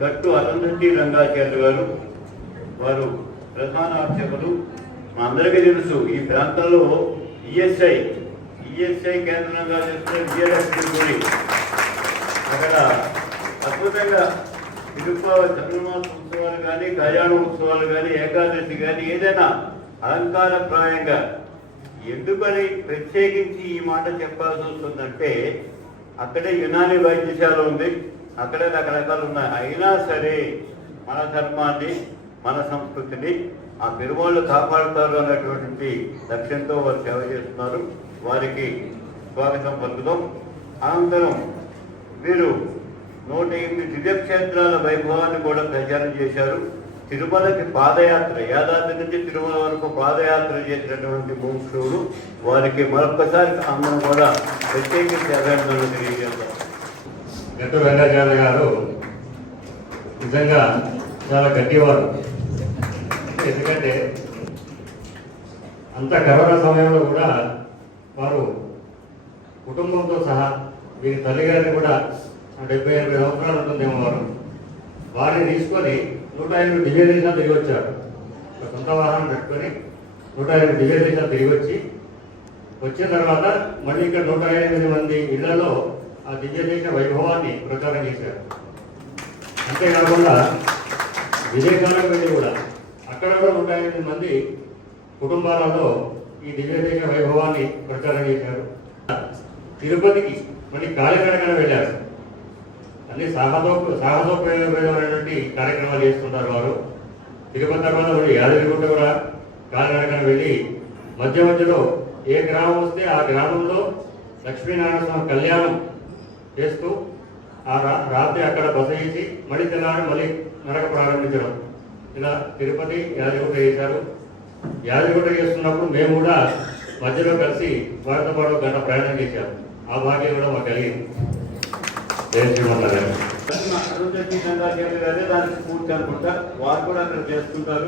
గట్టు అరుంధతి రంగాచార్య గారు వారు ప్రధాన అర్చకులు మా అందరికీ తెలుసు ఈ ప్రాంతంలో ఈఎస్ఐ ఈఎస్ఐ కేంద్రంగా చేస్తున్న విజయలక్ష్మి గుడి అక్కడ అద్భుతంగా తిరుపతి చంద్రమాస ఉత్సవాలు కానీ కళ్యాణ ఉత్సవాలు కానీ ఏకాదశి కానీ ఏదైనా అలంకారప్రాయంగా ఎందుకని ప్రత్యేకించి ఈ మాట చెప్పాల్సి వస్తుందంటే అక్కడే యునాని వైద్యశాల ఉంది. అక్కడే రకరకాలు ఉన్నాయి అయినా సరే మన ధర్మాన్ని మన సంస్కృతిని ఆ పెరువాళ్ళు కాపాడుతారు అనేటువంటి లక్ష్యంతో వారు సేవ చేస్తున్నారు. వారికి స్వాగతం పలుకుదాం. అనంతరం వీరు నూట ఎనిమిది దివ్యక్షేత్రాల వైభవాన్ని కూడా ప్రచారం చేశారు. తిరుమలకి పాదయాత్ర యాదాద్రి నుంచి తిరుమల వరకు పాదయాత్ర చేసినటువంటి ముఖ్యుడు వారికి మరొకసారి అందరం కూడా ప్రత్యేకించి అభినందనలు గట్టు రంగాచార్య గారు నిజంగా చాలా గట్టివారు. ఎందుకంటే అంత కరోనా సమయంలో కూడా వారు కుటుంబంతో సహా వీరి తల్లిగారిని కూడా డెబ్బై ఎనభై సంవత్సరాలు ఉంటుందేమో వారు. వారిని తీసుకొని నూట ఎనిమిది డిగ్రీ దేశాలు తిరిగి వచ్చారు. ఒక సొంత వాహనం పెట్టుకొని నూట ఎనిమిది డిగ్రీ దేశాలు తిరిగి వచ్చి వచ్చిన తర్వాత మళ్ళీ ఇక్కడ నూట ఎనిమిది మంది ఇళ్ళలో ఆ దివ్య వైభవాన్ని ప్రచారం చేశారు. అంతేకాకుండా విదేశాలకు వెళ్ళి కూడా అక్కడ కూడా నూట ఎనిమిది మంది కుటుంబాలలో ఈ దివ్యదేశ వైభవాన్ని ప్రచారం చేశారు. తిరుపతికి మళ్ళీ కాలినడకన వెళ్ళారు. అన్ని సాహసో సాహసోపయోగమైనటువంటి కార్యక్రమాలు చేస్తుంటారు వారు. తిరుపతి తర్వాత మళ్ళీ యాదగిరిగుట్ట కూడా కాలినడకన వెళ్ళి మధ్య మధ్యలో ఏ గ్రామం వస్తే ఆ గ్రామంలో లక్ష్మీనారాయణ స్వామి కళ్యాణం చేస్తూ ఆ రా- రాత్రి అక్కడ బస చేసి మళ్ళీ తెల్లారి మళ్ళీ నడక ప్రారంభించడం. ఇలా తిరుపతి యాదగిరిగుట్ట చేశారు. యాదగిరిగుట్ట చేస్తున్నప్పుడు మేము కూడా మధ్యలో కలిసి వారితో పాటు గంట ప్రయాణం చేశాము. ఆ భాగ్యం కూడా మాకు కలిగింది. జయ శ్రీమన్నారాయణ అరుంధతి రంగాచార్య దానికి పూర్తి అనుకుంటా. వారు కూడా అక్కడ చేసుకుంటారు